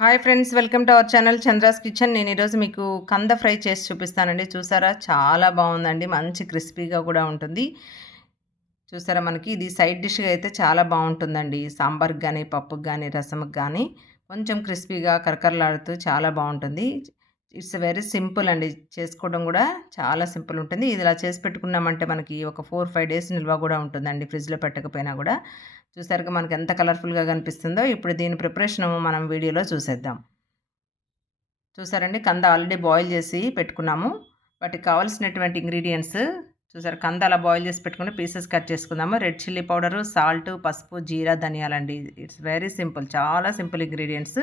Hi friends, welcome to our channel Chandra's kitchen. నేను ఈరోజు మీకు కంద ఫ్రై చేసి చూపిస్తానండి. చూసారా, చాలా బాగుందండి. మంచి క్రిస్పీగా కూడా ఉంటుంది. చూసారా, మనకి ఇది సైడ్ డిష్గా అయితే చాలా బాగుంటుందండి. సాంబార్కి కానీ, పప్పుకి కానీ, రసంకి కానీ కొంచెం క్రిస్పీగా కరకరలాడుతూ చాలా బాగుంటుంది. ఇట్స్ వెరీ సింపుల్ అండి. చేసుకోవడం కూడా చాలా సింపుల్ ఉంటుంది. ఇది ఇలా చేసి పెట్టుకున్నామంటే మనకి ఒక 4-5 డేస్ నిల్వ కూడా ఉంటుందండి, ఫ్రిడ్జ్లో పెట్టకపోయినా కూడా. చూసారుగా మనకి ఎంత కలర్ఫుల్గా కనిపిస్తుందో. ఇప్పుడు దీని ప్రిపరేషన్ మనం వీడియోలో చూసేద్దాం. చూసారండి, కంద ఆల్రెడీ బాయిల్ చేసి పెట్టుకున్నాము. వాటికి కావాల్సినటువంటి ఇంగ్రీడియంట్స్ చూసారు. కంద అలా బాయిల్ చేసి పెట్టుకుని పీసెస్ కట్ చేసుకుందాము. రెడ్ చిల్లీ పౌడరు, సాల్ట్, పసుపు, జీరా, ధనియాలండి. ఇట్స్ వెరీ సింపుల్, చాలా సింపుల్ ఇంగ్రీడియంట్స్.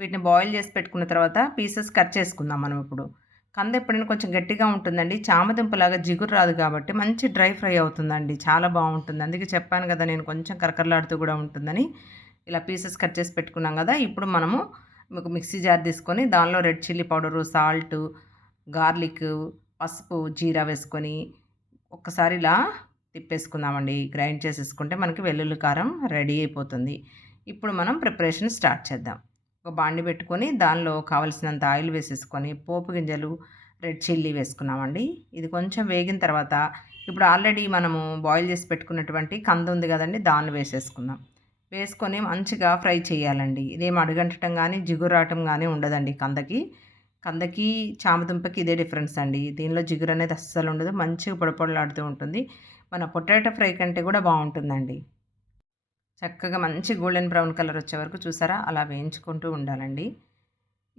వీటిని బాయిల్ చేసి పెట్టుకున్న తర్వాత పీసెస్ కట్ చేసుకుందాం మనం ఇప్పుడు. కంద ఎప్పుడైనా కొంచెం గట్టిగా ఉంటుందండి. చామదుంపలాగా జిగురు రాదు కాబట్టి మంచి డ్రై ఫ్రై అవుతుందండి. చాలా బాగుంటుంది. అందుకే చెప్పాను కదా, నేను కొంచెం కరకరలాడుతూ కూడా ఉంటుందని. ఇలా పీసెస్ కట్ చేసి పెట్టుకున్నాం కదా. ఇప్పుడు మనము ఒక మిక్సీ జార్ తీసుకొని దానిలో red chilli powder, salt, garlic, పసుపు, జీరా వేసుకొని ఒక్కసారి ఇలా తిప్పేసుకుందామండి. గ్రైండ్ చేసేసుకుంటే మనకి వెల్లుల్లి కారం రెడీ అయిపోతుంది. ఇప్పుడు మనం ప్రిపరేషన్ స్టార్ట్ చేద్దాం. ఒక బాండి పెట్టుకొని దానిలో కావలసినంత ఆయిల్ వేసేసుకొని పోపు గింజలు, రెడ్ చిల్లీ వేసుకున్నామండి. ఇది కొంచెం వేగిన తర్వాత ఇప్పుడు ఆల్రెడీ మనము బాయిల్ చేసి పెట్టుకున్నటువంటి కంద ఉంది కదండి, దాన్ని వేసేసుకుందాం. వేసుకొని మంచిగా ఫ్రై చేయాలండి. ఇదేం అడుగంటటం కానీ జిగురాటం కానీ ఉండదండి కందకి. కందకి చామదుంపకి ఇదే డిఫరెన్స్ అండి. దీనిలో జిగురు అనేది అస్సలు ఉండదు. మంచిగా పొడపొడలాడుతూ ఉంటుంది. మన పొటాటో ఫ్రై కంటే కూడా బాగుంటుందండి. చక్కగా మంచి గోల్డెన్ బ్రౌన్ కలర్ వచ్చే వరకు చూసారా, అలా వేయించుకుంటూ ఉండాలండి.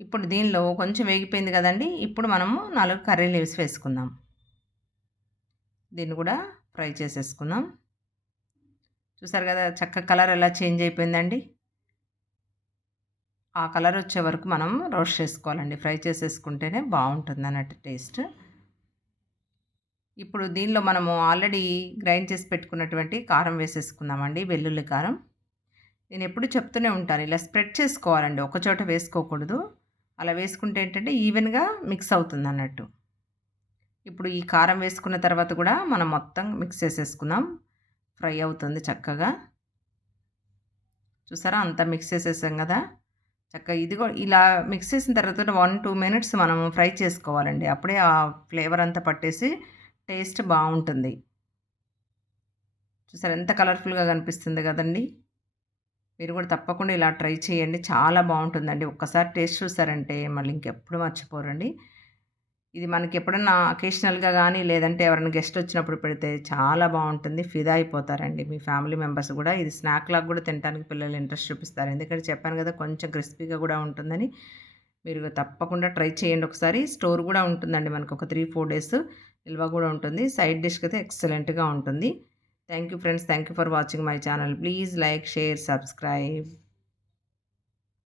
ఇప్పుడు దీనిలో కొంచెం వేగిపోయింది కదండి. ఇప్పుడు మనము 4 కర్రీ లీవ్స్ వేసుకుందాం. దీన్ని కూడా ఫ్రై చేసేసుకుందాం. చూసారు కదా, చక్క కలర్ ఎలా చేంజ్ అయిపోయిందండి. ఆ కలర్ వచ్చే వరకు మనం రోస్ట్ చేసుకోవాలండి. ఫ్రై చేసేసుకుంటేనే బాగుంటుంది అన్నట్టు టేస్ట్. ఇప్పుడు దీనిలో మనము ఆల్రెడీ గ్రైండ్ చేసి పెట్టుకున్నటువంటి కారం వేసేసుకుందామండి, వెల్లుల్లి కారం. నేను ఎప్పుడు చెప్తూనే ఉంటాను, ఇలా స్ప్రెడ్ చేసుకోవాలండి, ఒకచోట వేసుకోకూడదు. అలా వేసుకుంటే ఏంటంటే ఈవెన్గా మిక్స్ అవుతుంది అన్నట్టు. ఇప్పుడు ఈ కారం వేసుకున్న తర్వాత కూడా మనం మొత్తం మిక్స్ చేసేసుకుందాం. ఫ్రై అవుతుంది చక్కగా. చూసారా, అంతా మిక్స్ చేసేసాం కదా. చక్కగా ఇది కూడా ఇలా మిక్స్ చేసిన తర్వాత 1-2 మినిట్స్ మనం ఫ్రై చేసుకోవాలండి. అప్పుడే ఆ ఫ్లేవర్ అంతా పట్టేసి టేస్ట్ బాగుంటుంది. చూసారా, ఎంత కలర్ఫుల్గా కనిపిస్తుంది కదండి. మీరు కూడా తప్పకుండా ఇలా ట్రై చేయండి. చాలా బాగుంటుందండి. ఒక్కసారి టేస్ట్ చూసారంటే మళ్ళీ ఇంకెప్పుడు మర్చిపోరండి. ఇది మనకి ఎప్పుడన్నా అకేషనల్గా కానీ లేదంటే ఎవరైనా గెస్ట్ వచ్చినప్పుడు పెడితే చాలా బాగుంటుంది. ఫిదా అయిపోతారండి మీ ఫ్యామిలీ మెంబర్స్ కూడా. ఇది స్నాక్ లాగా కూడా తినడానికి పిల్లలు ఇంట్రెస్ట్ చూపిస్తారు. ఎందుకంటే చెప్పాను కదా, కొంచెం క్రిస్పీగా కూడా ఉంటుందని. మీరు తప్పకుండా ట్రై చేయండి ఒకసారి. స్టోర్ కూడా ఉంటుందండి మనకు ఒక 3-4 డేస్ నిల్వ కూడా ఉంటుంది. సైడ్ డిష్కి అయితే ఎక్సలెంట్గా ఉంటుంది. Thank you friends. Thank you for watching my channel. Please like, share, subscribe.